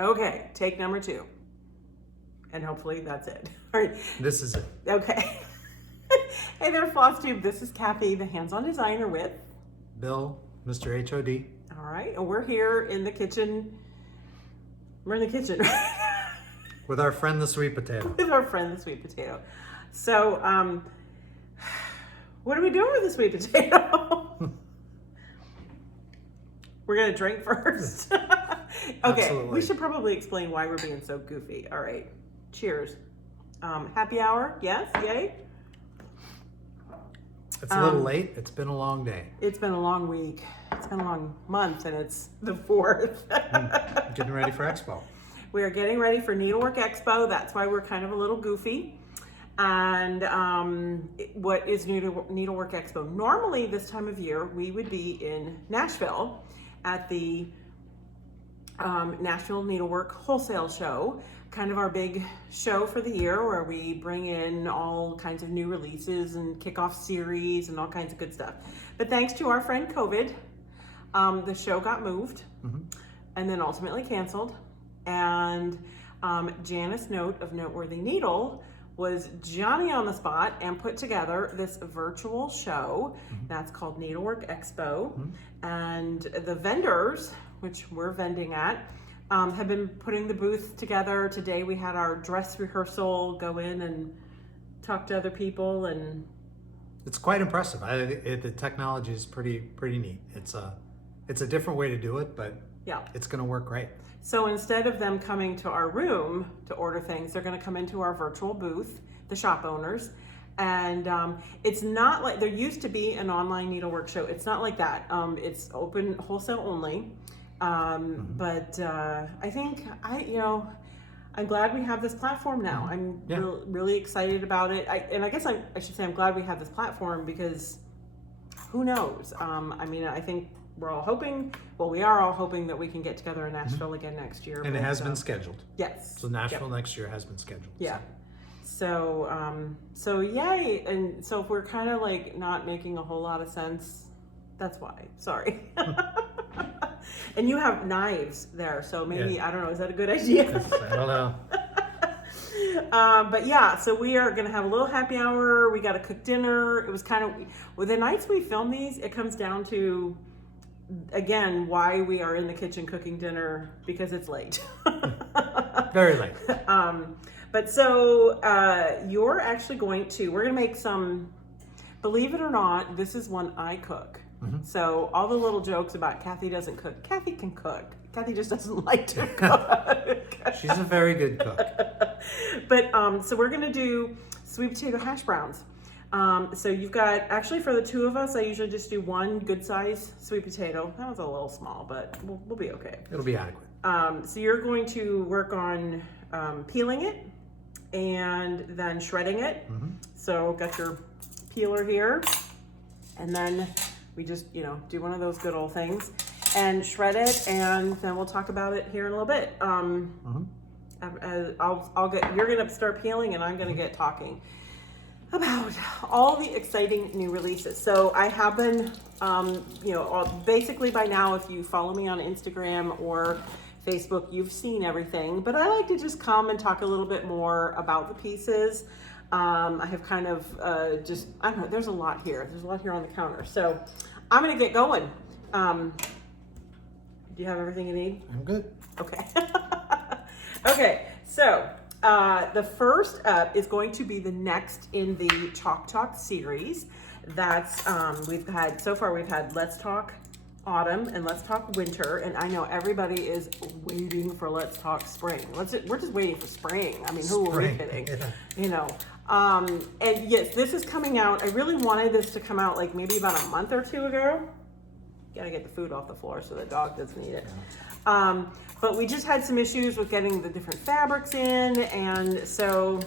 Okay, take number 2. And hopefully that's it. All right. This is it. Okay. Hey there, Floss Tube. This is Kathy, the hands-on designer with Bill, Mr. HOD. All right, and we're here in the kitchen. We're in the kitchen, right? With our friend the sweet potato. With our friend the sweet potato. So, what are we doing with the sweet potato? We're gonna drink first. Okay, Absolutely. we should probably explain why we're being so goofy. All right, cheers. Happy hour, yes, yay. It's a little late. It's been a long day. It's been a long week. It's been a long month, and it's the 4th. Getting ready for Expo. We are getting ready for Needlework Expo. That's why we're kind of a little goofy. And what is Needlework Expo? Normally, this time of year, we would be in Nashville at the Nashville Needlework Wholesale Show, kind of our big show for the year where we bring in all kinds of new releases and kick off series and all kinds of good stuff. But thanks to our friend COVID, the show got moved and then ultimately canceled. And Janice Note of Noteworthy Needle was Johnny on the spot and put together this virtual show that's called Needlework Expo. And the vendors, which we're vending at, have been putting the booth together. Today we had our dress rehearsal, go in and talk to other people, and it's quite impressive. The technology is pretty neat. It's a different way to do it, but yeah, it's going to work great. So instead of them coming to our room to order things, they're going to come into our virtual booth, the shop owners. And it's not like there used to be an online needlework show. It's not like that. It's open wholesale only. But I think I'm glad we have this platform now. I'm really excited about it. I guess I should say I'm glad we have this platform because who knows? I mean, I think we are all hoping that we can get together in Nashville again next year. And it has been scheduled. Yes. So Nashville next year has been scheduled. Yeah. So yay. And so if we're kind of like not making a whole lot of sense, that's why. Sorry. And you have knives there, so maybe, I don't know, is that a good idea? I don't know. But yeah, so we are going to have a little happy hour. We got to cook dinner. It was kind of, well, the nights we film these, it comes down to, again, why we are in the kitchen cooking dinner, because it's late. Very late. But so you're actually we're going to make some, believe it or not, this is one I cook. So all the little jokes about Kathy doesn't cook. Kathy can cook. Kathy just doesn't like to cook. She's a very good cook. But so we're going to do sweet potato hash browns. So you've got, actually for the 2 of us, I usually just do one good size sweet potato. That was a little small, but we'll be okay. It'll be adequate. So you're going to work on peeling it and then shredding it. So got your peeler here, and then we just, do one of those good old things and shred it, and then we'll talk about it here in a little bit. You're gonna start peeling and I'm gonna get talking about all the exciting new releases. So I have been, basically by now, if you follow me on Instagram or Facebook, you've seen everything, but I like to just come and talk a little bit more about the pieces. I have kind of I don't know, there's a lot here. There's a lot here on the counter. So I'm going to get going. Do you have everything you need? I'm good. Okay. Okay, so the first up is going to be the next in the chalktalk series. That's, we've had Let's Talk Autumn and Let's Talk Winter, and I know everybody is waiting for Let's Talk Spring. We're just waiting for spring. I mean, who are we kidding? Yeah. And yes, this is coming out. I really wanted this to come out like maybe about a month or 2 ago. Gotta get the food off the floor so the dog doesn't eat it. But we just had some issues with getting the different fabrics in, and so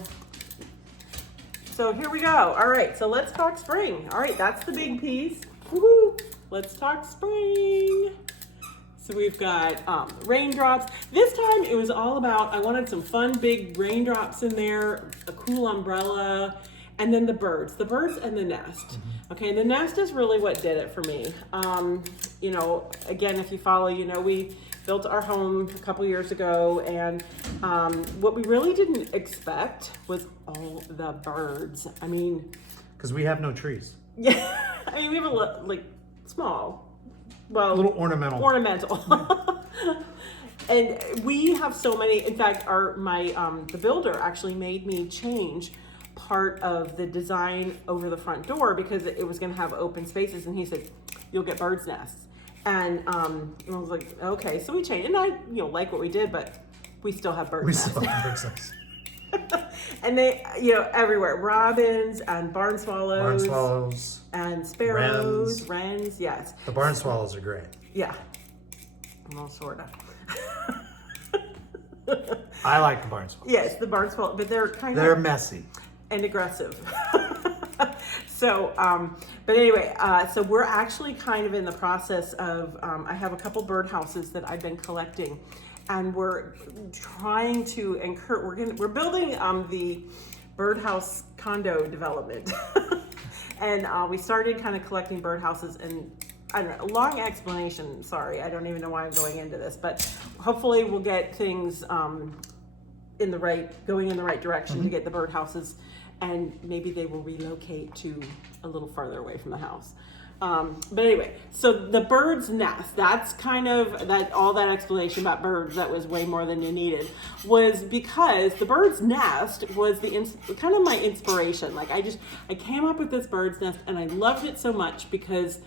here we go. All right, so let's talk spring. All right, that's the big piece. Woohoo! Let's talk spring. So we've got raindrops. This time it was all about, I wanted some fun big raindrops in there, a cool umbrella, and then the birds and the nest. Okay, the nest is really what did it for me. Again, if you follow, we built our home a couple years ago, and what we really didn't expect was all the birds. I mean, because we have no trees. Yeah, I mean, we have like small, well, a little ornamental. And we have so many. In fact, the builder actually made me change part of the design over the front door because it was going to have open spaces, and he said, "You'll get birds' nests." And I was like, "Okay." So we changed, and I like what we did, but we still have birds' nests. We still have birds' nests. And they, everywhere. Robins and barn swallows. And sparrows, wrens, yes. The barn swallows are great. Yeah. Well, sort of. I like the barn swallows. Yes, the barn swallows, but they're messy. And aggressive. So, but anyway, so we're actually kind of in the process of, I have a couple bird houses that I've been collecting, and we're trying to we're building the birdhouse condo development. And we started kind of collecting birdhouses, and I don't know, a long explanation, sorry, I don't even know why I'm going into this, but hopefully we'll get things going in the right direction to get the birdhouses, and maybe they will relocate to a little farther away from the house. But anyway, so the bird's nest, that's kind of all that explanation about birds, that was way more than you needed, was because the bird's nest was kind of my inspiration. Like I came up with this bird's nest, and I loved it so much because,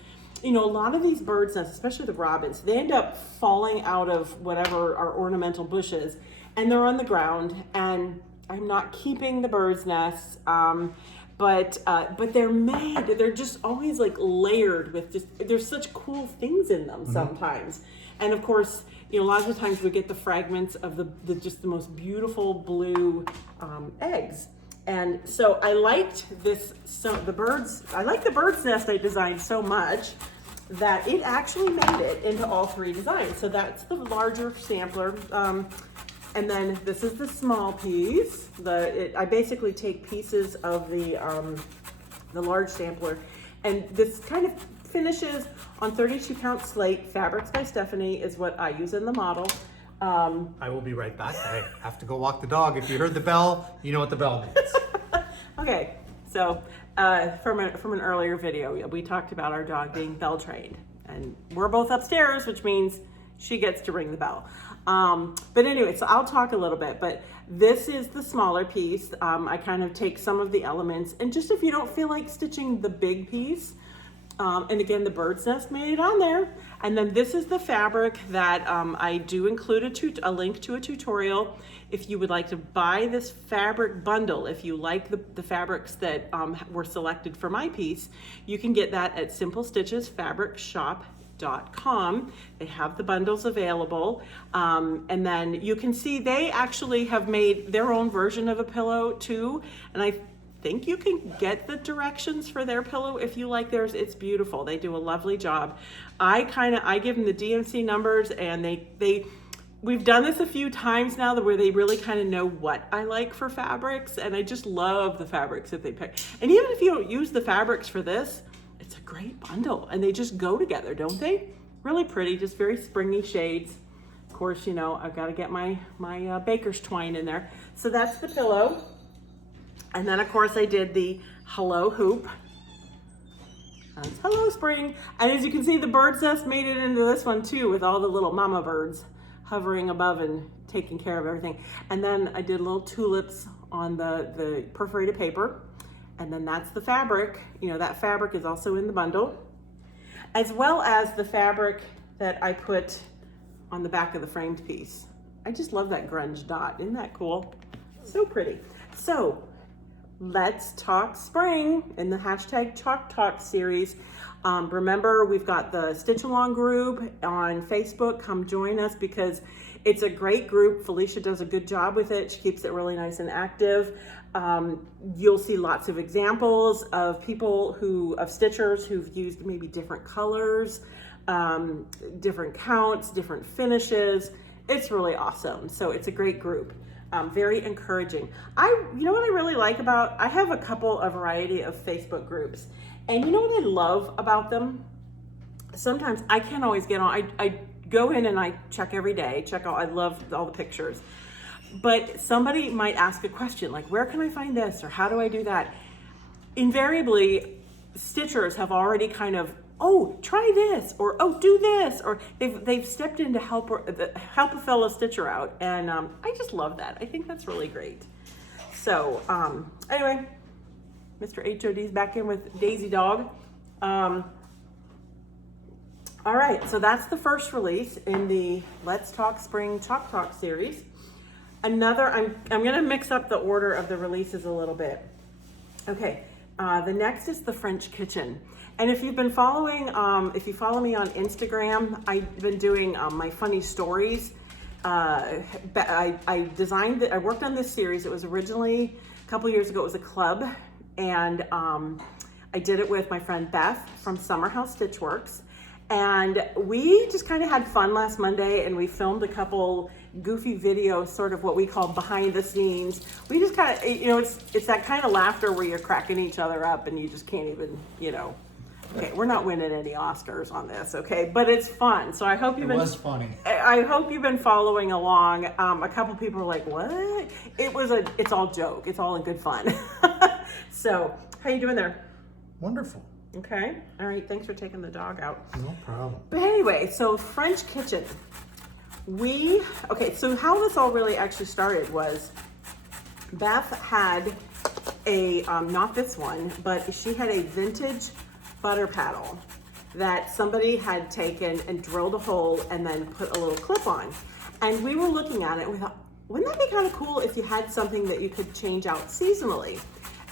a lot of these bird's nests, especially the robins, they end up falling out of whatever our ornamental bushes, and they're on the ground, and I'm not keeping the bird's nests. But they're just always like layered with there's such cool things in them sometimes. And of course, a lot of the times we get the fragments of the most beautiful blue eggs. And so I liked the bird's nest I designed so much that it actually made it into all three designs. So that's the larger sampler. And then this is the small piece. I basically take pieces of the large sampler, and this kind of finishes on 32 count slate. Fabrics by Stephanie is what I use in the model. I will be right back. I have to go walk the dog. If you heard the bell, you know what the bell means. Okay, so from an earlier video, we talked about our dog being bell trained, and we're both upstairs, which means she gets to ring the bell. But anyway, so I'll talk a little bit, but this is the smaller piece. I kind of take some of the elements, and just if you don't feel like stitching the big piece, and again, the bird's nest made it on there. And then this is the fabric that I do include a link to a tutorial. If you would like to buy this fabric bundle, if you like the fabrics that were selected for my piece, you can get that at Simple Stitches Fabric Shop. .com. They have the bundles available, and then you can see they actually have made their own version of a pillow too, and I think you can get the directions for their pillow if you like theirs. It's beautiful. They do a lovely job. I give them the DMC numbers, and we've done this a few times now where they really kind of know what I like for fabrics, and I just love the fabrics that they pick. And even if you don't use the fabrics for this, it's a great bundle, and they just go together, don't they? Really pretty, just very springy shades. Of course, I've got to get my baker's twine in there. So that's the pillow. And then, of course, I did the hello hoop. That's hello spring. And as you can see, the bird's nest made it into this one too, with all the little mama birds hovering above and taking care of everything. And then I did little tulips on the perforated paper. And then that's the fabric. That fabric is also in the bundle, as well as the fabric that I put on the back of the framed piece. I just love that grunge dot. Isn't that cool? So pretty. So let's talk spring in the hashtag chalktalk series. Remember, we've got the Stitch Along group on Facebook. Come join us because it's a great group. Felicia does a good job with it. She keeps it really nice and active. You'll see lots of examples of stitchers who've used maybe different colors, different counts, different finishes. It's really awesome. So it's a great group. Very encouraging. You know what I really like I have a variety of Facebook groups, and you know what I love about them? Sometimes I can't always get on. I go in and I check every day, I love all the pictures. But somebody might ask a question like, where can I find this? Or how do I do that? Invariably, stitchers have already kind of, oh, try this, or oh, do this, or they've stepped in to help a fellow stitcher out. And I just love that. I think that's really great. So anyway, Mr. HOD's back in with Daisy Dog. All right, so that's the first release in the Let's Talk Spring Chalk Talk series. Another, I'm gonna mix up the order of the releases a little bit. Okay, the next is the French kitchen. And if you've been following, if you follow me on Instagram, I've been doing my funny stories. I worked on this series. It was originally, a couple years ago, it was a club. And I did it with my friend Beth from Summer House Stitche Workes. And we just kind of had fun last Monday, and we filmed a couple goofy videos, sort of what we call behind the scenes. We just kind of, you know, it's that kind of laughter where you're cracking each other up and you just can't even, you know. Okay, we're not winning any Oscars on this, okay? But it's fun. So I hope you've been. It was funny. I hope you've been following along. A couple people were like, "What?" It's all joke. It's all in good fun. So, how you doing there? Wonderful. Okay. All right. Thanks for taking the dog out. No problem. But anyway, so French kitchen. So how this all really actually started was Beth had a, not this one, but she had a vintage butter paddle that somebody had taken and drilled a hole and then put a little clip on. And we were looking at it and we thought, wouldn't that be kind of cool if you had something that you could change out seasonally?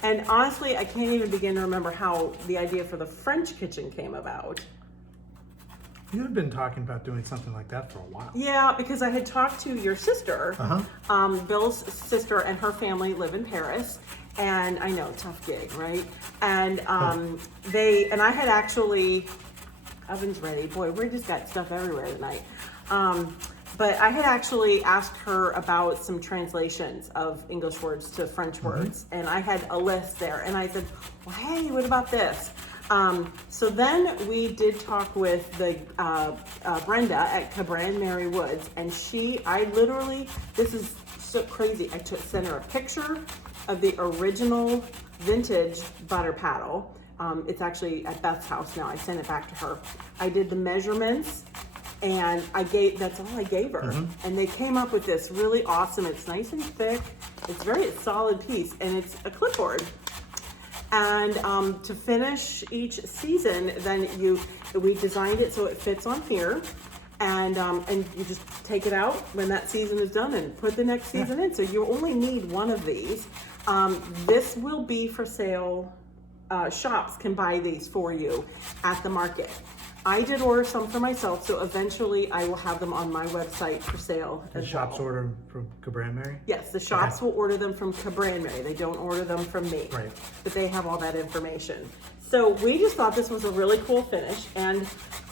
And honestly, I can't even begin to remember how the idea for the French kitchen came about. You had been talking about doing something like that for a while. Yeah, because I had talked to your sister, Bill's sister, and her family live in Paris. And I know, tough gig, right? And I had actually, oven's ready. Boy, we just got stuff everywhere tonight. But I had actually asked her about some translations of English words to French words, and I had a list there. And I said, well, hey, what about this? So then we did talk with the Brenda at Cabran Mary Woods, and this is so crazy. I sent her a picture of the original vintage butter paddle. It's actually at Beth's house now. I sent it back to her. I did the measurements. And that's all I gave her. And they came up with this really awesome, it's nice and thick, it's very solid piece, and it's a clipboard. And to finish each season, then we designed it so it fits on here. And you just take it out when that season is done and put the next season in. So you only need one of these. This will be for sale. Shops can buy these for you at the market. I did order some for myself, so eventually I will have them on my website for sale as well. The shops order them from Cabran Mary? Yes, the shops will order them from Cabran Mary. They don't order them from me. Right. But they have all that information. So we just thought this was a really cool finish, and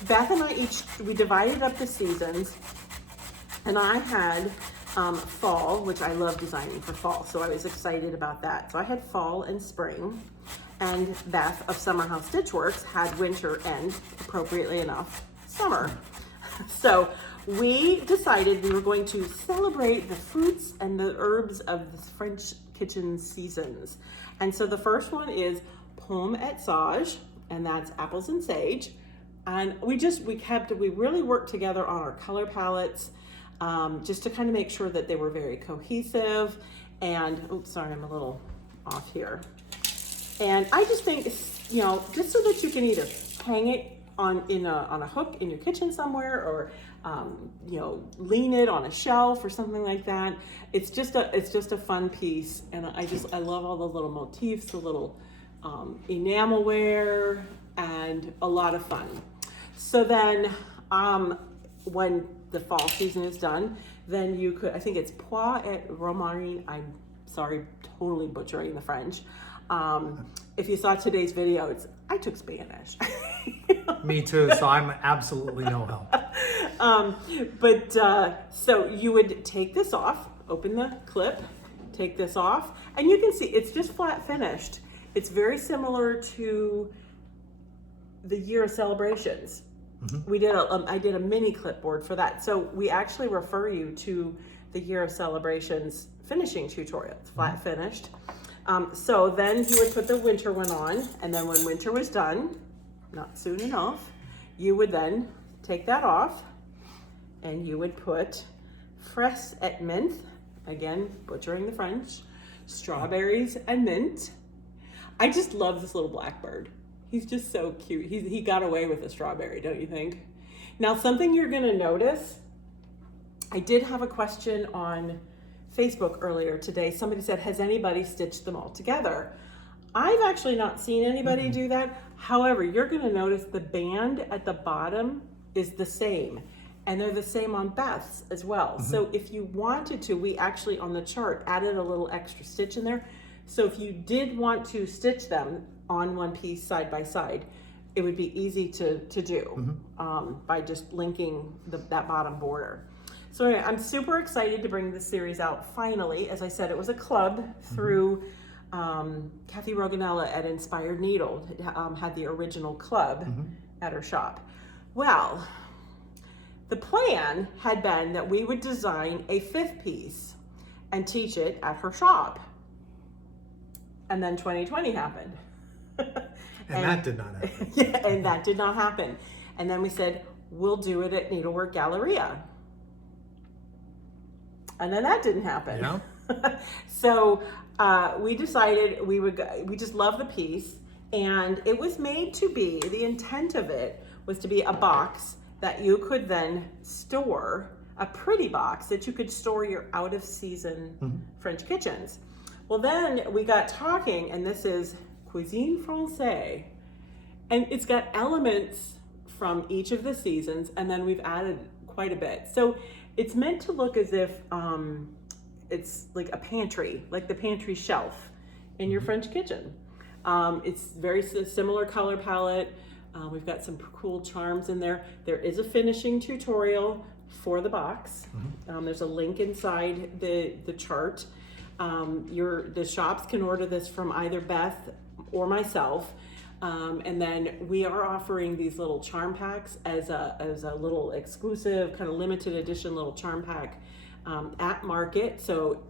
Beth and I we divided up the seasons, and I had fall, which I love designing for fall, so I was excited about that. So I had fall and spring. And Beth of Summer House Stitche Workes had winter and, appropriately enough, summer. So we decided we were going to celebrate the fruits and the herbs of the French kitchen seasons. And so the first one is Pomme et Sauge, and that's apples and sage. And we really worked together on our color palettes, just to kind of make sure that they were very cohesive. And, oops, sorry, I'm a little off here. And I just think, you know, just so that you can either hang it on a hook in your kitchen somewhere, or you know, lean it on a shelf or something like that. It's just a fun piece, and I love all the little motifs, the little enamelware, and a lot of fun. So then, when the fall season is done, then you could, I think it's pois et romarin. I'm sorry, totally butchering the French. If you saw today's video, I took Spanish. Me too, so I'm absolutely no help. So you would take this off, open the clip, take this off, and you can see it's just flat finished. It's very similar to the Year of Celebrations. I did a mini clipboard for that. So we actually refer you to the Year of Celebrations finishing tutorial. It's flat finished. So then you would put the winter one on, and then when winter was done, not soon enough, you would then take that off, and you would put fraise et menthe, again, butchering the French, strawberries and mint. I just love this little blackbird. He's just so cute. He got away with a strawberry, don't you think? Now, something you're gonna notice, I did have a question on Facebook earlier today. Somebody said, has anybody stitched them all together? I've actually not seen anybody do that. However, you're gonna notice the band at the bottom is the same, and they're the same on Beth's as well. So if you wanted to, we actually on the chart added a little extra stitch in there. So if you did want to stitch them on one piece side by side, it would be easy to do by just linking that bottom border. So anyway, I'm super excited to bring this series out finally. As I said, it was a club through Kathy Roganella at Inspired Needle. Had the original club at her shop. Well, the plan had been that we would design a 5th piece and teach it at her shop. And then 2020 happened. And that did not happen. Yeah, and that did not happen. And then we said, we'll do it at Needlework Galleria. And then that didn't happen. Yeah. So we decided we just love the piece, and it was made to be, the intent of it was to be a box that you could then store, a pretty box that you could store your out of season French kitchens. Well, then we got talking, and this is Cuisine Francaise, and it's got elements from each of the seasons, and then we've added quite a bit. So it's meant to look as if it's like a pantry, like the pantry shelf in your French kitchen. It's very similar color palette. We've got some cool charms in there. There is a finishing tutorial for the box. There's a link inside the chart. The shops can order this from either Beth or myself. And then we are offering these little charm packs as a little exclusive, kind of limited edition little charm pack at market. So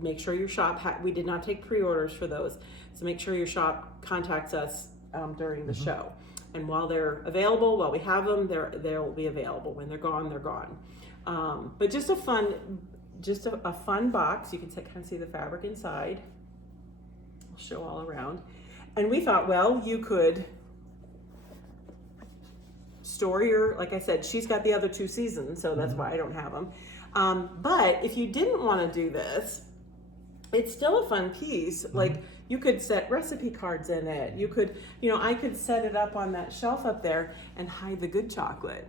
make sure your shop, we did not take pre-orders for those. So make sure your shop contacts us during the show. And while they're available, while we have them, they'll be available. When they're gone, they're gone. But just a fun box. You can kind of see the fabric inside. I'll show all around. And we thought, well, you could store like I said, she's got the other 2 seasons, so that's why I don't have them. But if you didn't want to do this, it's still a fun piece. Like, you could set recipe cards in it. You could, I could set it up on that shelf up there and hide the good chocolate.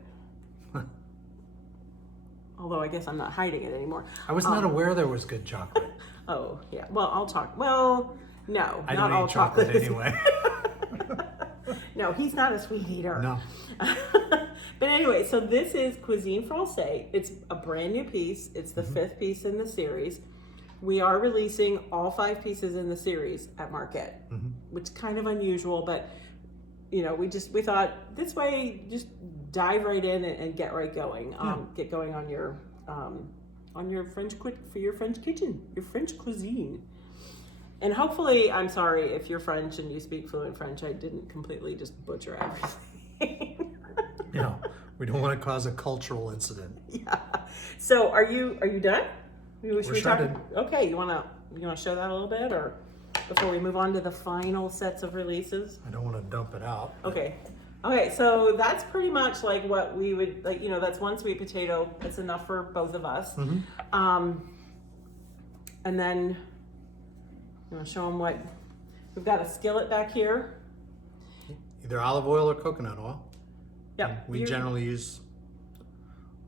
Although I guess I'm not hiding it anymore. I was not aware there was good chocolate. Oh, yeah. Well, no, I not don't all eat chocolate is- anyway. No, he's not a sweet eater. No. But anyway, so this is Cuisine Francaise. It's a brand new piece. It's the 5th piece in the series. We are releasing all 5 pieces in the series at market, which is kind of unusual, but we thought this way, just dive right in and get right going. Get going on your French for your French kitchen, your French cuisine. And hopefully, I'm sorry if you're French and you speak fluent French, I didn't completely just butcher everything. We don't want to cause a cultural incident. Yeah. So are you done? We're started. Okay, you wanna show that a little bit, or before we move on to the final sets of releases? I don't want to dump it out. Okay, so that's pretty much like what we would like. That's 1 sweet potato. It's enough for both of us. And then I'm gonna show them what we've got. A skillet back here. Either olive oil or coconut oil. Yep. We generally use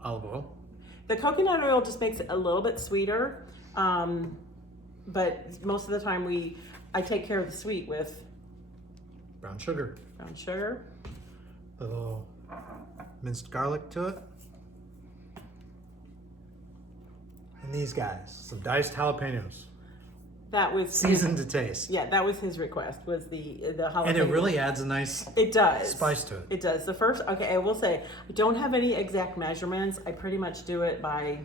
olive oil. The coconut oil just makes it a little bit sweeter, but most of the time I take care of the sweet with Brown sugar. A little minced garlic to it. And these guys, some diced jalapenos. That was seasoned to taste. Yeah, that was his request, was the jalapeno. And it really adds a nice spice to it. It does. The first, okay, I will say, I don't have any exact measurements. I pretty much do it by,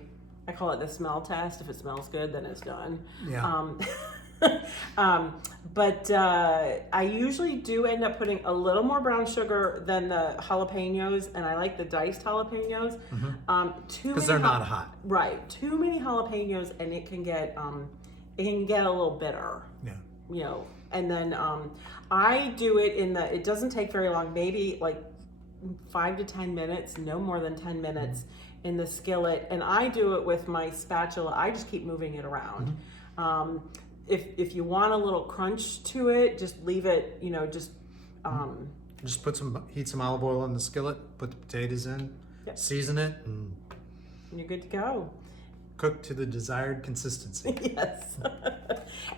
I call it the smell test. If it smells good, then it's done. Yeah. But I usually do end up putting a little more brown sugar than the jalapenos, and I like the diced jalapenos. Because they're not hot. Right. Too many jalapenos, and it can get a little bitter. Yeah. You know, and then I do it it doesn't take very long, maybe like 5 to 10 minutes, no more than 10 minutes in the skillet. And I do it with my spatula. I just keep moving it around. If you want a little crunch to it, just leave it, you know, just heat some olive oil in the skillet, put the potatoes in, season it, and you're good to go. Cook to the desired consistency. Yes.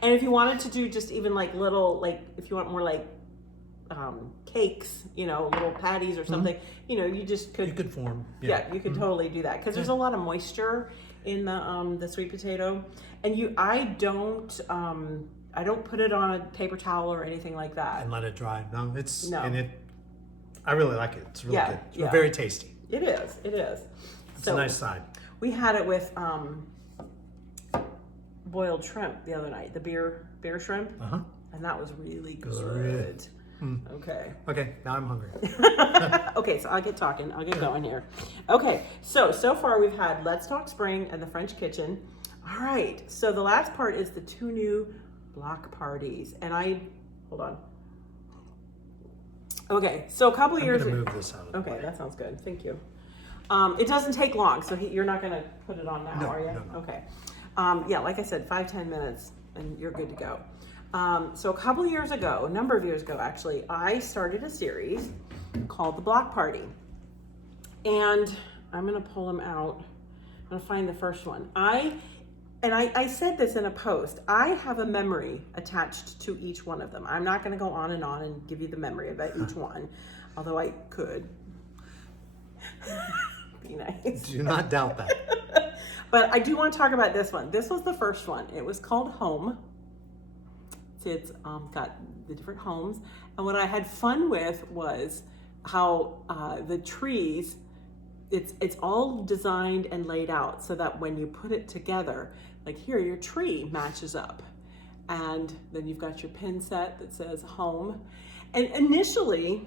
And if you wanted to do just even like little, like if you want more like cakes, you know, little patties or something, you know, you could form. Yeah, you could totally do that because there's a lot of moisture in the sweet potato, and I don't put it on a paper towel or anything like that and let it dry. I really like it. It's really good. It's very tasty. It is. It's a nice side. We had it with boiled shrimp the other night, the beer shrimp, and that was really good. Okay. Okay, now I'm hungry. Okay, so I'll get talking. I'll get going here. Okay, so far we've had Let's Talk Spring and the French Kitchen. All right, so the last part is the 2 new block parties. And hold on. Okay, so a couple years ago. Move this out of the way. That sounds good. Thank you. It doesn't take long, so you're not going to put it on now, are you? No. Okay. Yeah, like I said, 5-10 minutes, and you're good to go. So a number of years ago actually, I started a series called The Block Party. And I'm going to pull them out. I'm going to find the first one. I said this in a post. I have a memory attached to each one of them. I'm not going to go on and give you the memory about each one, although I could. Be nice. Do not doubt that. But I do want to talk about this one. This was the first one. It was called Home. So it's got the different homes. And what I had fun with was how the trees, it's all designed and laid out so that when you put it together, like here, your tree matches up. And then you've got your pin set that says Home. And initially,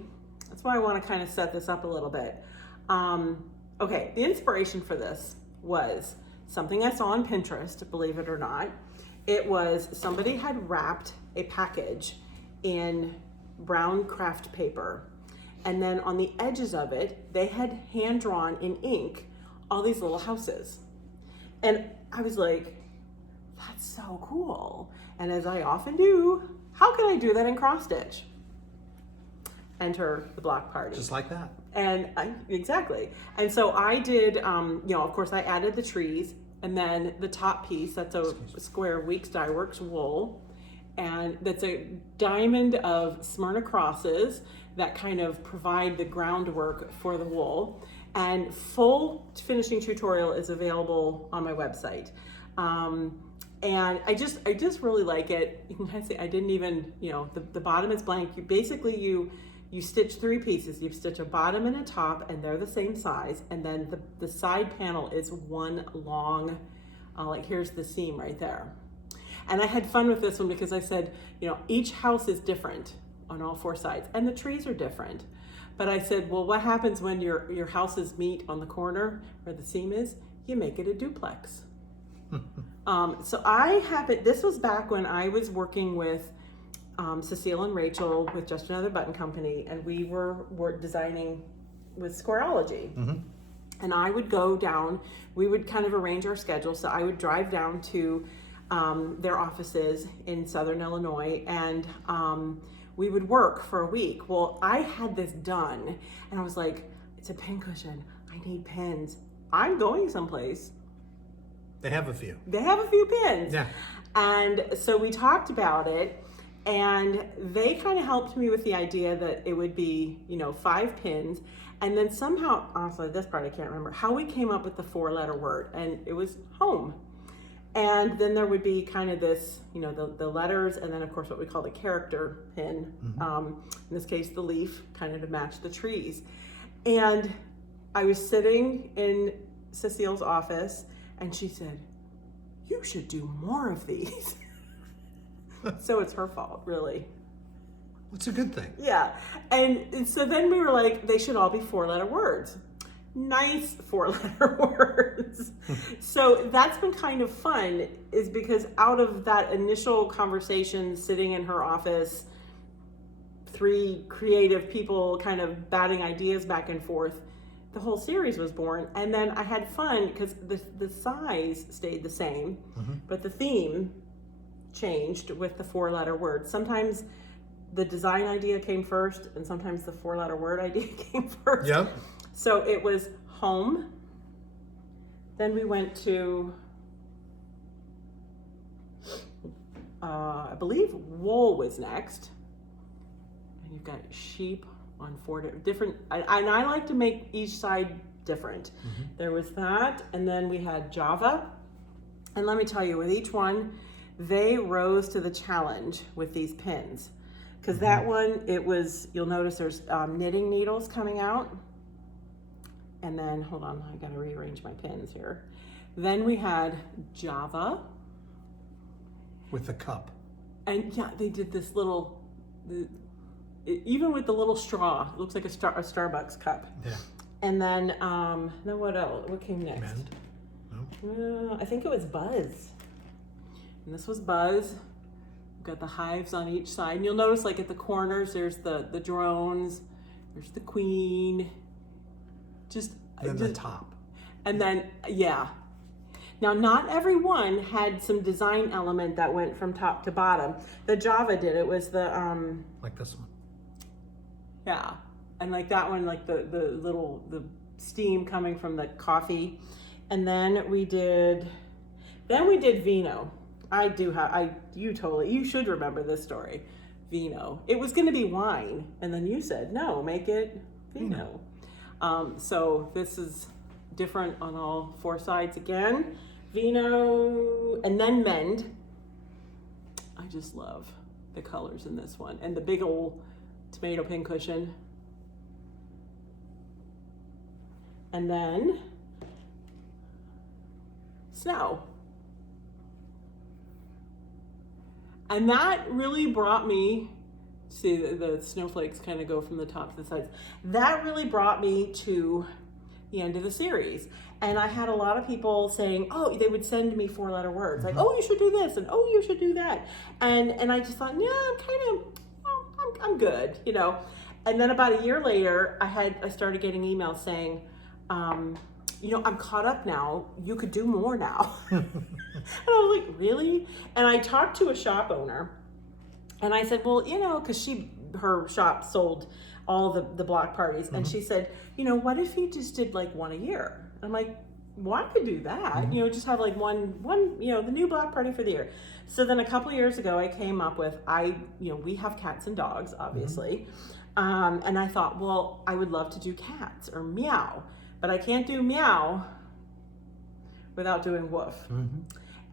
that's why I want to kind of set this up a little bit. Okay, the inspiration for this was something I saw on Pinterest, believe it or not. It was somebody had wrapped a package in brown craft paper, and then on the edges of it, they had hand drawn in ink all these little houses. And I was like, that's so cool. And as I often do, how can I do that in cross stitch? Enter the block party. Just like that. And exactly. And so I did, of course I added the trees, and then the top piece, that's a square Weeks Dye Works wool. And that's a diamond of Smyrna crosses that kind of provide the groundwork for the wool. And full finishing tutorial is available on my website. And I just really like it. You can kind of see, I didn't even, the bottom is blank. You stitch 3 pieces. You stitch a bottom and a top, and they're the same size. And then the side panel is one long, like here's the seam right there. And I had fun with this one because I said, each house is different on all 4 sides, and the trees are different. But I said, well, what happens when your houses meet on the corner where the seam is? You make it a duplex. So this was back when I was working with Cecile and Rachel with Just Another Button Company, and we were designing with Squareology. And I would go down, we would kind of arrange our schedule. So I would drive down to their offices in Southern Illinois, and we would work for a week. Well, I had this done, and I was like, it's a pin cushion. I need pins. I'm going someplace. They have a few. They have a few pins. Yeah. And so we talked about it, and they kind of helped me with the idea that it would be, 5 pins. And then somehow, honestly, this part I can't remember, how we came up with the 4-letter word, and it was home. And then there would be kind of this, you know, the letters, and then of course what we call the character pin. In this case, the leaf, kind of to match the trees. And I was sitting in Cecile's office, and she said, "You should do more of these." So it's her fault, really. It's a good thing. Yeah. And so then we were like, they should all be 4-letter words. Nice 4-letter words. So that's been kind of fun, is because out of that initial conversation sitting in her office, 3 creative people kind of batting ideas back and forth, the whole series was born. And then I had fun because the size stayed the same, but the theme changed with the 4-letter words. Sometimes the design idea came first, and sometimes the 4-letter word idea came first. Yep. So it was home. Then we went to, I believe wool was next. And you've got sheep on 4 different, and I like to make each side different. There was that, and then we had Java. And let me tell you, with each one, they rose to the challenge with these pins. Because that one, it was, you'll notice there's knitting needles coming out. And then, hold on, I gotta rearrange my pins here. Then we had Java. With the cup. And yeah, they did this little, even with the little straw, it looks like a Starbucks cup. Yeah. And then what else? What came next? Mend? No? I think it was Buzz. And this was Buzz. We've got the hives on each side. And you'll notice, like, at the corners, there's the drones, there's the queen. The top. And then, yeah. Now, not every one had some design element that went from top to bottom. The Java did. It was the... like this one. Yeah. And like that one, like the steam coming from the coffee. And then we did vino. You should remember this story. Vino. It was going to be wine. And then you said, no, make it vino. So this is different on all 4 sides again. Vino, and then Mend. I just love the colors in this one. And the big old tomato pin cushion. And then Snow. And that really brought me, see the snowflakes kind of go from the top to the sides. That really brought me to the end of the series. And I had a lot of people saying, oh, they would send me 4-letter words. Like, oh, you should do this, and oh, you should do that. And I just thought, I'm good, you know. And then about a year later, I started getting emails saying, I'm caught up now. You could do more now. And I was like, really? And I talked to a shop owner, and I said, well, because her shop sold all the block parties, and she said, what if you just did like 1 a year? I'm like, well, I could do that. Just have like one, the new block party for the year. So then a couple of years ago, I came up with, we have cats and dogs, obviously. And I thought, well, I would love to do cats or meow, but I can't do meow without doing woof.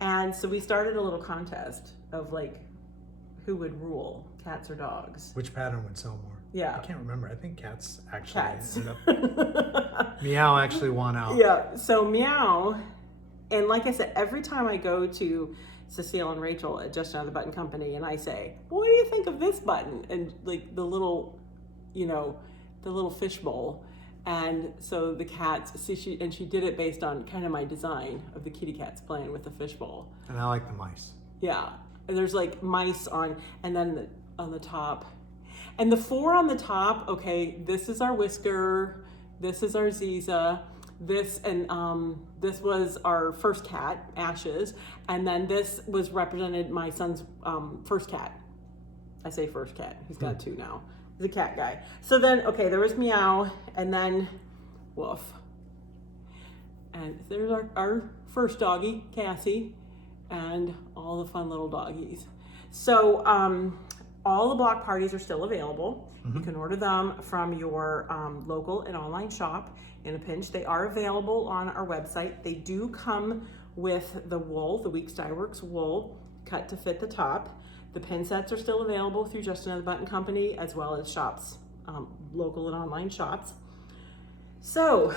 And so we started a little contest of like, who would rule, cats or dogs? Which pattern would sell more? Yeah. I can't remember. I think cats actually ended up... Meow actually won out. Yeah, so meow, and like I said, every time I go to Cecile and Rachel at Just Another Button Company and I say, well, what do you think of this button? And like the little, the little fishbowl. And so the cats, she did it based on kind of my design of the kitty cats playing with the fishbowl. And I like the mice. Yeah, and there's like mice on, and then on the top. And the 4 on the top, okay, this is our Whisker, this is our Ziza, this was our first cat, Ashes, and then this was represented my son's first cat. I say first cat, he's got 2 now. He's a cat guy. So then, okay, there was Meow, and then Woof. And there's our first doggy, Cassie, and all the fun little doggies. So all the block parties are still available. You can order them from your local and online shop in a pinch. They are available on our website. They do come with the wool, the Weeks Dye Works wool, cut to fit the top. The pin sets are still available through Just Another Button Company, as well as shops, local and online shops. So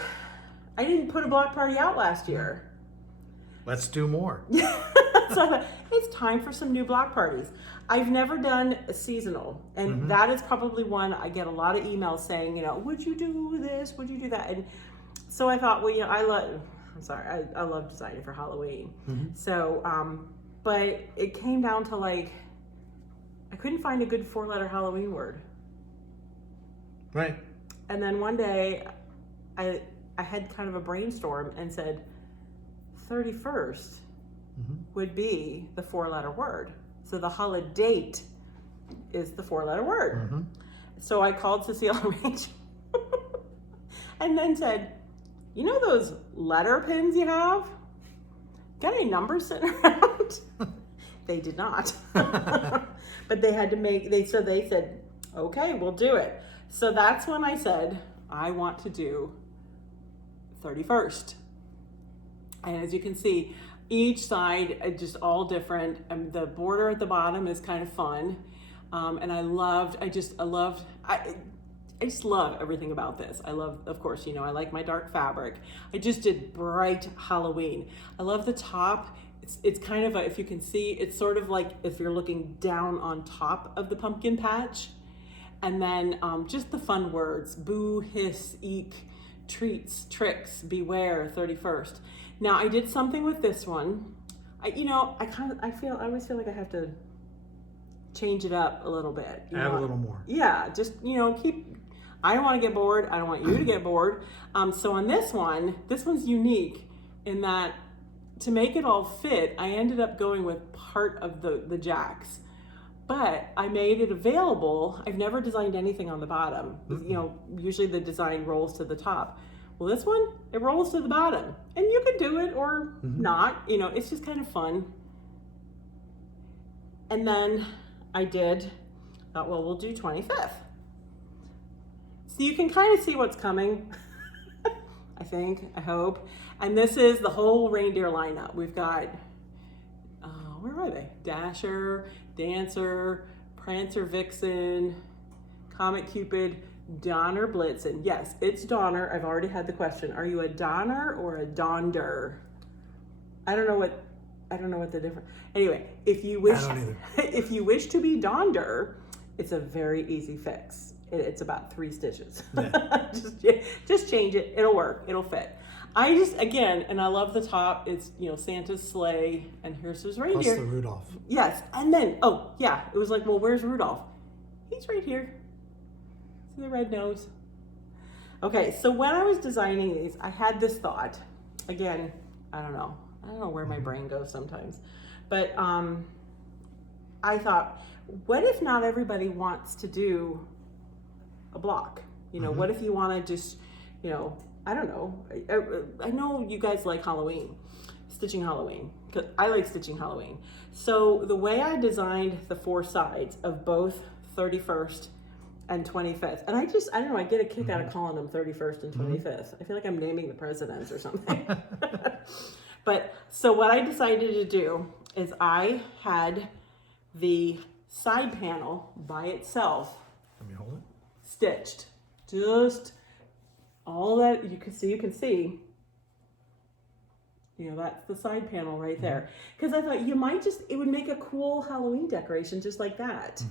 I didn't put a block party out last year. Let's do more. So I thought, it's time for some new block parties. I've never done a seasonal, and that is probably one I get a lot of emails saying, you know, would you do this? Would you do that? And so I thought, well, you know, I love designing for Halloween. So, but it came down to like, I couldn't find a good 4-letter Halloween word. Right. And then one day I had kind of a brainstorm and said 31st would be the 4-letter word. So the holiday is the 4-letter word. So I called Cecile and Rachel and then said, you know those letter pins you have? Got any numbers sitting around? They did not. But they had to make, they said, okay, we'll do it. So that's when I said, I want to do 31st. And as you can see, each side just all different. And the border at the bottom is kind of fun. And I just love everything about this. I love, of course, you know, I like my dark fabric. I just did bright Halloween. I love the top. It's kind of if you can see, it's sort of like if you're looking down on top of the pumpkin patch. And then just the fun words, boo, hiss, eek, treats, tricks, beware, 31st. Now I did something with this one. I always feel like I have to change it up a little bit. Add a little more. Yeah, just, you know, I don't want to get bored. I don't want you to get bored. So on this one's unique in that to make it all fit, I ended up going with part of the jacks. But I made it available. I've never designed anything on the bottom. You know, usually the design rolls to the top. Well, this one, it rolls to the bottom. And you can do it or not. You know, it's just kind of fun. And then I thought, well, we'll do 25th. So you can kind of see what's coming, I hope. And this is the whole reindeer lineup. We've got, where are they? Dasher, Dancer, Prancer, Vixen, Comet Cupid, Donner, Blitzen. Yes, it's Donner. I've already had the question. Are you a Donner or a Donder? I don't know what the difference. Anyway, if you wish to be Donder, it's a very easy fix. It's about 3 stitches. Yeah. just change it. It'll work. It'll fit. And I love the top. It's, you know, Santa's sleigh, and here's his reindeer. Plus the Rudolph. Yes, and then, it was like, well, where's Rudolph? He's right here. See the red nose? Okay, so when I was designing these, I had this thought. Again, I don't know where my brain goes sometimes. But I thought, what if not everybody wants to do a block? You know, what if you want to just, you know, I don't know. I know you guys like stitching Halloween, because I like stitching Halloween. So the way I designed the 4 sides of both 31st and 25th, and I don't know, I get a kick out of calling them 31st and 25th. I feel like I'm naming the presidents or something. But so what I decided to do is I had the side panel by itself. Let me hold it. Stitched. Just all that you can see. You know, that's the side panel right there. Because I thought it would make a cool Halloween decoration just like that.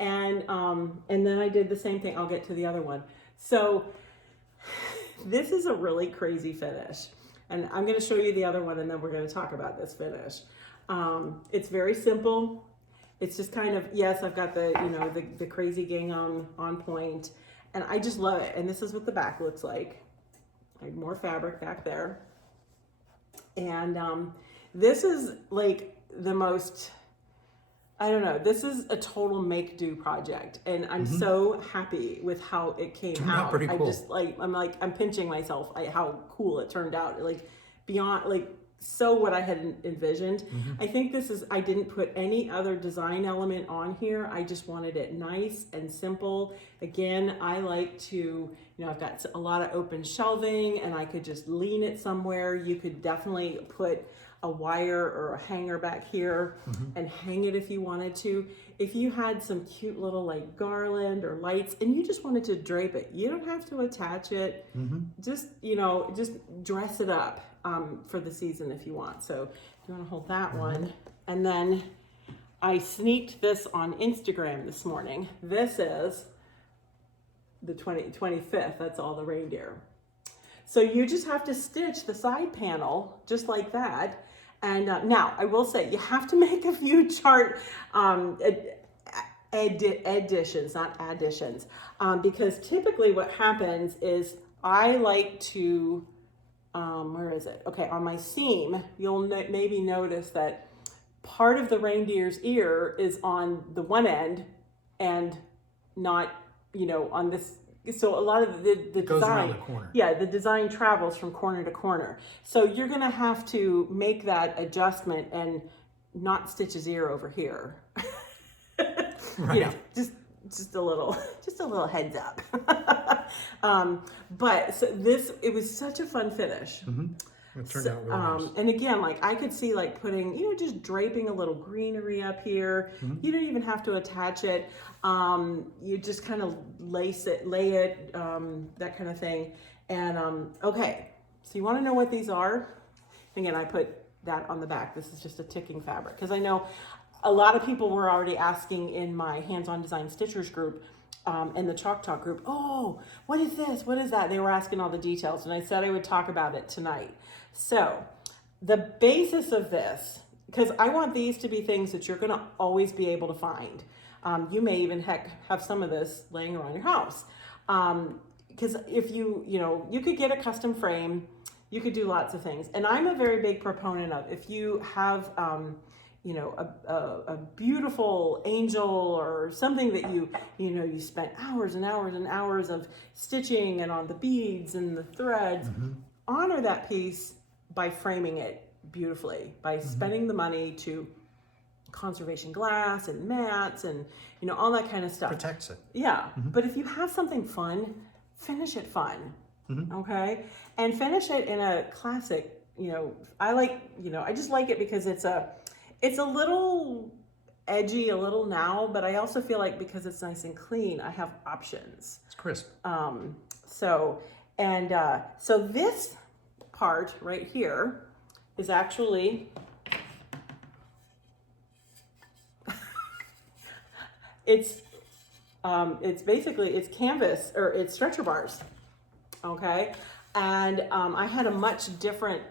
And then I did the same thing. I'll get to the other one. So this is a really crazy finish. And I'm going to show you the other one, and then we're going to talk about this finish. It's very simple. It's just kind of, yes, I've got the crazy gingham on point, and I just love it. And this is what the back looks like. I have more fabric back there. And this is like the most, I don't know, this is a total make-do project. And I'm so happy with how it came out. Pretty cool. I'm pinching myself at how cool it turned out. Like beyond, so what I had envisioned. I think I didn't put any other design element on here. I just wanted it nice and simple. Again, I like to, I've got a lot of open shelving, and I could just lean it somewhere. You could definitely put a wire or a hanger back here and hang it if you wanted to. If you had some cute little like garland or lights and you just wanted to drape it, you don't have to attach it. Just, you know, just dress it up for the season if you want. So you want to hold that one. And then I sneaked this on Instagram this morning. This is the 25th. That's all the reindeer. So you just have to stitch the side panel just like that. And now I will say you have to make a few chart additions, not additions, because typically what happens is I like to, where is it? Okay, on my seam, you'll maybe notice that part of the reindeer's ear is on the one end and not, you know, on this. So a lot of the goes design, around the corner. Yeah, the design travels from corner to corner. So you're gonna have to make that adjustment and not stitch his ear over here. Right. You know, just a little heads up. But so it was such a fun finish. It turned out really nice. And again, like I could see like putting, you know, just draping a little greenery up here. You don't even have to attach it. You just kind of lay it, that kind of thing. And okay, so you want to know what these are? Again, I put that on the back. This is just a ticking fabric because I know a lot of people were already asking in my hands-on design stitchers group and the chalktalk group, oh, what is this? What is that? They were asking all the details, and I said I would talk about it tonight. So the basis of this, because I want these to be things that you're going to always be able to find. You may even have some of this laying around your house. Because if you could get a custom frame, you could do lots of things. And I'm a very big proponent of if you have, a beautiful angel or something that you spent hours and hours and hours of stitching and on the beads and the threads, honor that piece by framing it beautifully, by spending the money to conservation glass and mats and, you know, all that kind of stuff. Protects it. Yeah. But if you have something fun, finish it fun. Okay. And finish it in a classic, you know, I just like it because it's a little edgy, a little now, but I also feel like because it's nice and clean, I have options. It's crisp. So this part right here is actually it's canvas, or it's stretcher bars. Okay. And I had a much different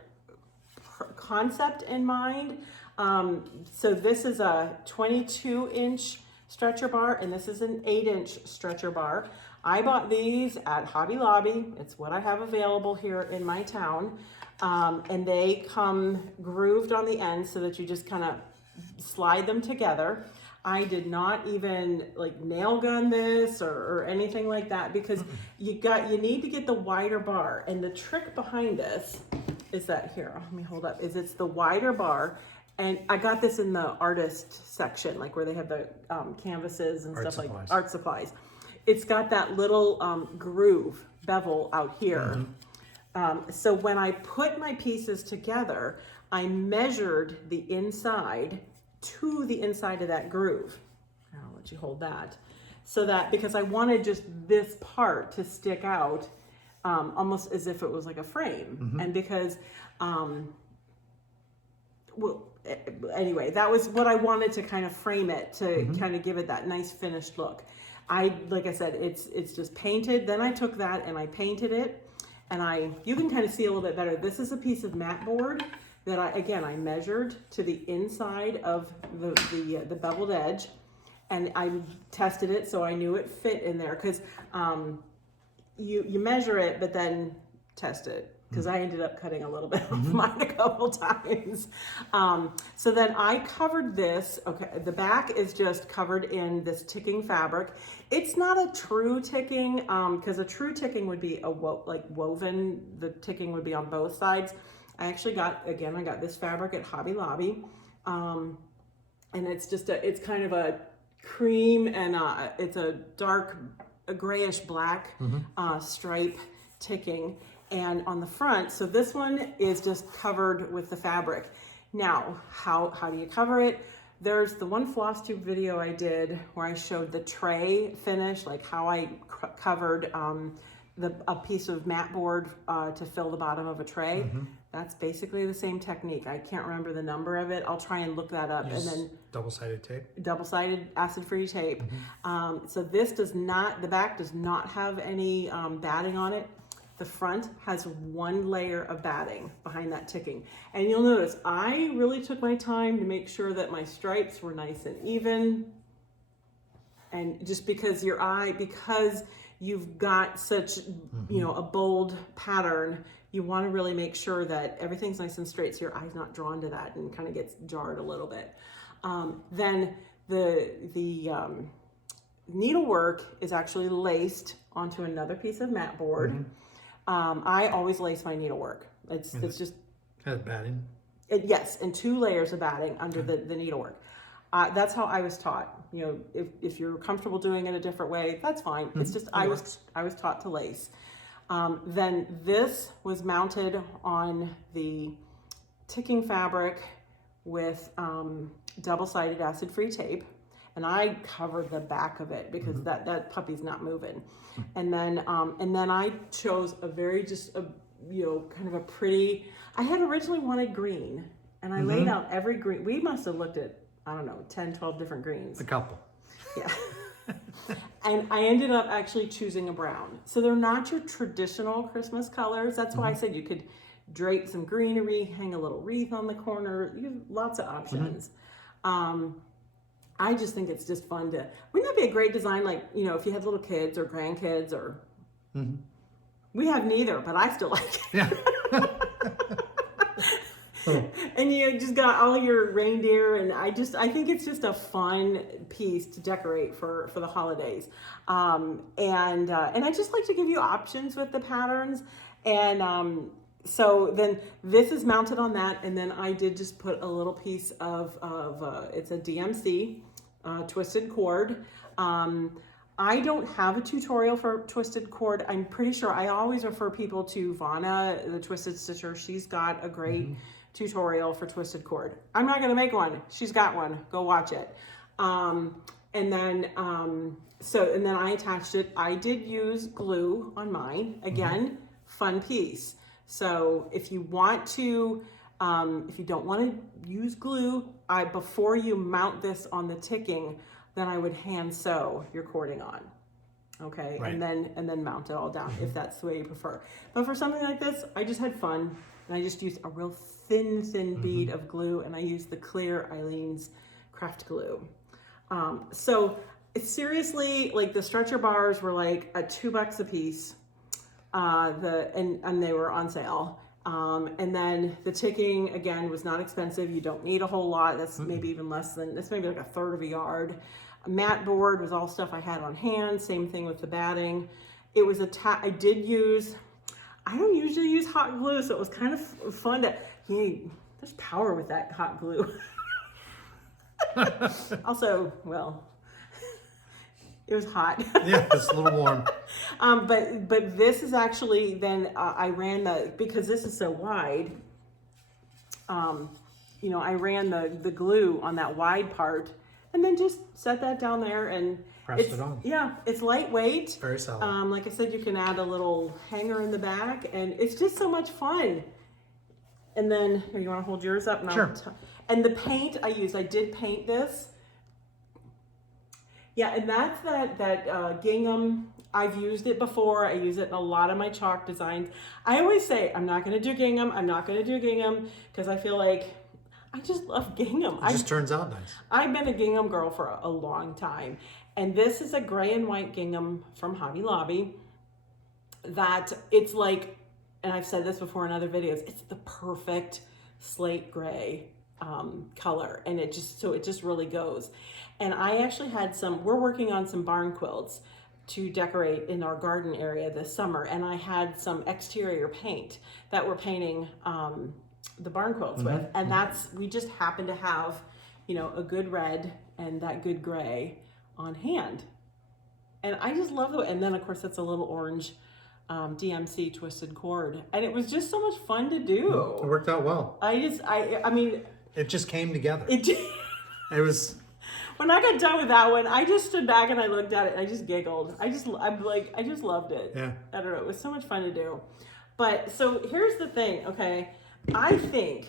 concept in mind. So this is a 22-inch stretcher bar, and this is an 8-inch stretcher bar. I bought these at Hobby Lobby. It's what I have available here in my town. And they come grooved on the end so that you just kind of slide them together. I did not even like nail gun this or anything like that, because you need to get the wider bar. And the trick behind this is that, here, let me hold up, is it's the wider bar. And I got this in the artist section, like where they have the canvases and stuff like art supplies. It's got that little groove bevel out here. So when I put my pieces together, I measured the inside to the inside of that groove. I'll let you hold that. So that, because I wanted just this part to stick out almost as if it was like a frame. And because, anyway, that was what I wanted to kind of frame it, to kind of give it that nice finished look. Like I said, it's just painted. Then I took that and I painted it, and you can kind of see a little bit better. This is a piece of mat board that I measured to the inside of the beveled edge, and I tested it so I knew it fit in there, because you measure it but then test it, because I ended up cutting a little bit off mine a couple times. So then I covered this. Okay, the back is just covered in this ticking fabric. It's not a true ticking, because a true ticking would be woven. The ticking would be on both sides. I actually got this fabric at Hobby Lobby, and it's kind of a cream, and it's a dark, a grayish black stripe ticking. And on the front, so this one is just covered with the fabric. Now, how do you cover it? There's the one floss tube video I did where I showed the tray finish, like how I covered a piece of mat board to fill the bottom of a tray. That's basically the same technique. I can't remember the number of it. I'll try and look that up. Use and then double-sided tape. Double-sided acid-free tape. So this does not, the back does not have any batting on it. The front has one layer of batting behind that ticking. And you'll notice I really took my time to make sure that my stripes were nice and even. And just because because you've got such, you know, a bold pattern, you want to really make sure that everything's nice and straight so your eye's not drawn to that and kind of gets jarred a little bit. Then the needlework is actually laced onto another piece of mat board. I always lace my needlework. It's just has batting. Yes, and 2 layers of batting under the needlework. That's how I was taught. You know, if you're comfortable doing it a different way, that's fine. It's just I was taught to lace. Then this was mounted on the ticking fabric with double-sided acid-free tape, and I covered the back of it because that puppy's not moving. And then I chose a very you know, kind of a pretty. I had originally wanted green, and I laid out every green. We must have looked at, I don't know, 10, 12 different greens. A couple. Yeah. And I ended up actually choosing a brown. So they're not your traditional Christmas colors. That's why I said you could drape some greenery, hang a little wreath on the corner. You have lots of options. I just think it's just fun to, wouldn't that be a great design? Like, you know, if you had little kids or grandkids or, we have neither, but I still like it. Yeah. And you just got all your reindeer, and I think it's just a fun piece to decorate for the holidays. And I just like to give you options with the patterns. And so then this is mounted on that, and then I did just put a little piece of it's a DMC twisted cord. I don't have a tutorial for twisted cord. I'm pretty sure I always refer people to Vanna, the Twisted Stitcher. She's got a great tutorial for twisted cord. I'm not gonna make one. She's got one. Go watch it. And then I attached it. I did use glue on mine. Again, fun piece. So if you want to, if you don't want to use glue, before you mount this on the ticking, then I would hand sew your cording on. Okay, right. and then mount it all down if that's the way you prefer. But for something like this, I just had fun, and I just used a real thin bead of glue, and I used the clear Eileen's craft glue. So seriously, like the stretcher bars were like $2 a piece, and they were on sale. And then the ticking again was not expensive. You don't need a whole lot. That's maybe even less than, that's maybe like a third of a yard. A mat board was all stuff I had on hand. Same thing with the batting. It was I don't usually use hot glue, so it was kind of fun to, there's power with that hot glue. Also, well, it was hot. Yeah, it's a little warm. But this is actually then I ran because this is so wide. I ran the glue on that wide part, and then just set that down there and pressed it on. Yeah, it's lightweight. Very solid. Like I said, you can add a little hanger in the back, and it's just so much fun. And then you want to hold yours up? Sure. And the paint I did paint this. Yeah, and that's that gingham. I've used it before. I use it in a lot of my chalk designs. I always say, I'm not going to do gingham. I'm not going to do gingham because I feel like I just love gingham. It just turns out nice. I've been a gingham girl for a long time. And this is a gray and white gingham from Hobby Lobby that it's like, and I've said this before in other videos, it's the perfect slate gray color. And it just really goes. And I actually had we're working on some barn quilts to decorate in our garden area this summer. And I had some exterior paint that we're painting the barn quilts with. And we just happen to have, a good red and that good gray on hand. And I just love it. And then of course it's a little orange DMC twisted cord. And it was just so much fun to do. It worked out well. I mean, It just came together. It did. It was. When I got done with that one, I just stood back and I looked at it and I just giggled. I just loved it. Yeah. I don't know. It was so much fun to do. But so here's the thing, okay? I think,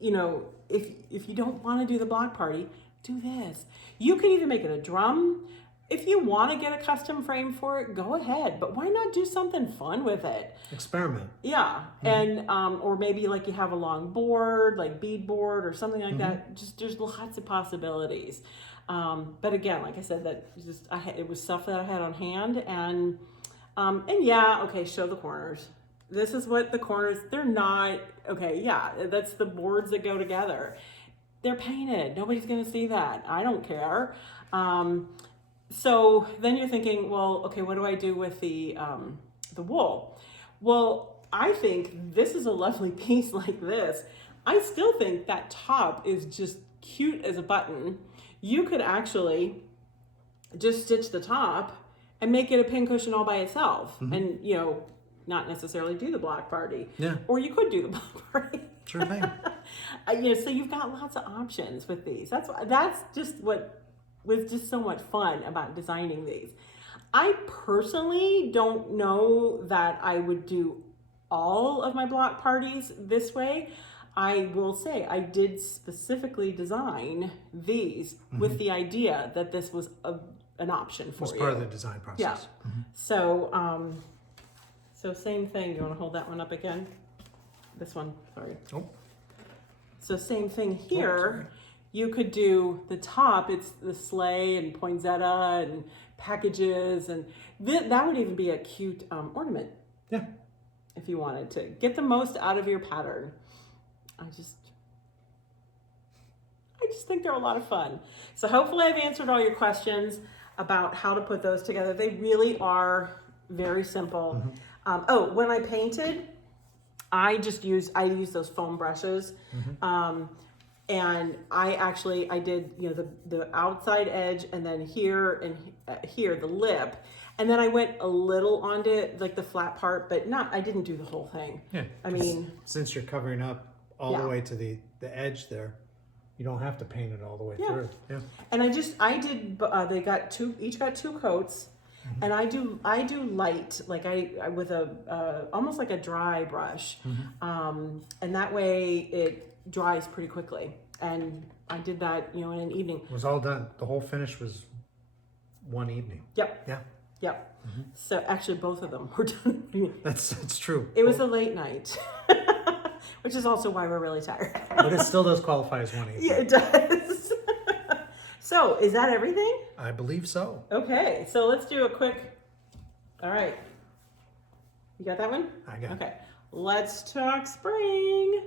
you know, if you don't want to do the block party, do this. You can even make it a drum. If you want to get a custom frame for it, go ahead. But why not do something fun with it? Experiment. Yeah. And or maybe like you have a long board, like bead board or something like that. Just there's lots of possibilities. But again, like I said, it was stuff that I had on hand, and yeah, okay, show the corners. This is what the corners, they're not, okay, yeah, that's the boards that go together. They're painted. Nobody's going to see that. I don't care. So then you're thinking, well, okay, what do I do with the wool? Well, I think this is a lovely piece like this. I still think that top is just cute as a button. You could actually just stitch the top and make it a pincushion all by itself, and you know, not necessarily do the block party. Yeah. Or you could do the block party. Sure thing. You know, so you've got lots of options with these. That's just what was just so much fun about designing these. I personally don't know that I would do all of my block parties this way. I will say I did specifically design these with the idea that this was an option for you. It was part of the design process. Yeah. So, so same thing. You want to hold that one up again? This one, sorry. Oh. So same thing here. You could do the top. It's the sleigh and poinsettia and packages, and that would even be a cute ornament. Yeah. If you wanted to get the most out of your pattern. I just think they're a lot of fun. So hopefully I've answered all your questions about how to put those together. They really are very simple. Oh, when I painted, I used those foam brushes. And I did, you know, the outside edge, and then here and here, the lip. And then I went a little onto like the flat part, but I didn't do the whole thing. Yeah. I mean, since you're covering up all the way to the edge there, you don't have to paint it all the way through. Yeah. And I did, they got each got 2 coats. And I do light, like I with almost like a dry brush. And that way it dries pretty quickly. And I did that, you know, in an evening. It was all done. The whole finish was one evening. Yep. Yeah. Yep. So actually both of them were done. That's true. It was a late night, which is also why we're really tired. But it still does qualify as one evening. Yeah, it does. So is that everything? I believe so. Okay, so let's do a quick, all right. You got that one? I got it. Okay, let's talk spring.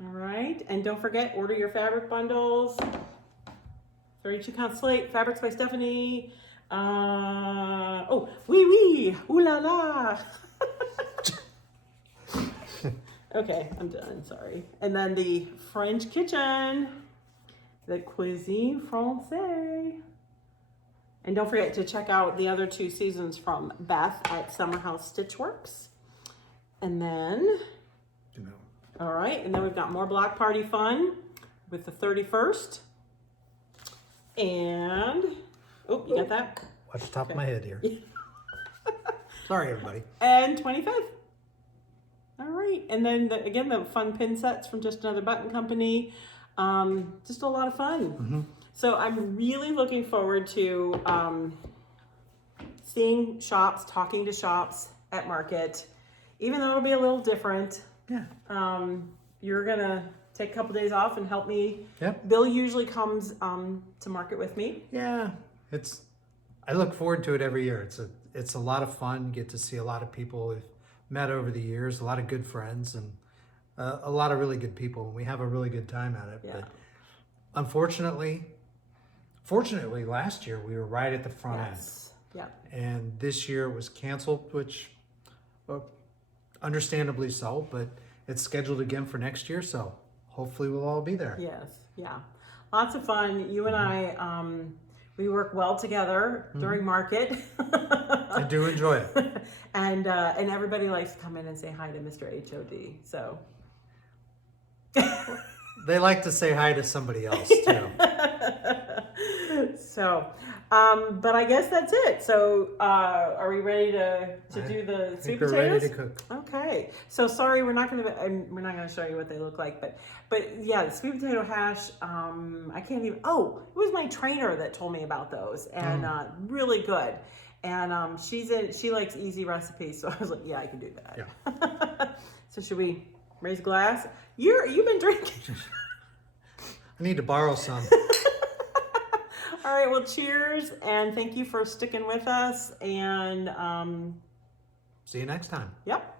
All right, and don't forget, order your fabric bundles. 32 count slate, fabrics by Stephanie. Oh, oui, ooh la la. Okay, I'm done, sorry. And then the French kitchen, the Cuisine Francaise. And don't forget to check out the other 2 seasons from Beth at Summer House Stitche Workes. And then, all right, and then we've got more block party fun with the 31st. And, oh, you got that? Watch the top of my head here. Sorry, everybody. And 25th. All right, and then again, the fun pin sets from Just Another Button Company. Just a lot of fun. So I'm really looking forward to seeing shops, talking to shops at market, even though it'll be a little different. Yeah. You're gonna take a couple days off and help me. Yep. Bill usually comes to market with me. Yeah, I look forward to it every year. It's a lot of fun. Get to see a lot of people we've met over the years, a lot of good friends, and a lot of really good people. We have a really good time at it. Yeah. But unfortunately, last year we were right at the front end. Yeah. And this year it was canceled, which understandably so, but it's scheduled again for next year, so hopefully we'll all be there. Yes, yeah. Lots of fun. You and I, we work well together during market. I do enjoy it. And everybody likes to come in and say hi to Mr. HOD, so. They like to say hi to somebody else too. So, but I guess that's it. So, are we ready to do the sweet potatoes? We're ready to cook. Okay. So sorry, we're not gonna show you what they look like, but yeah, the sweet potato hash. I can't even. Oh, it was my trainer that told me about those, and really good. And she likes easy recipes, so I was like, yeah, I can do that. Yeah. So should we raise a glass? You've been drinking. I need to borrow some. All right, well, cheers, and thank you for sticking with us, and See you next time. yep.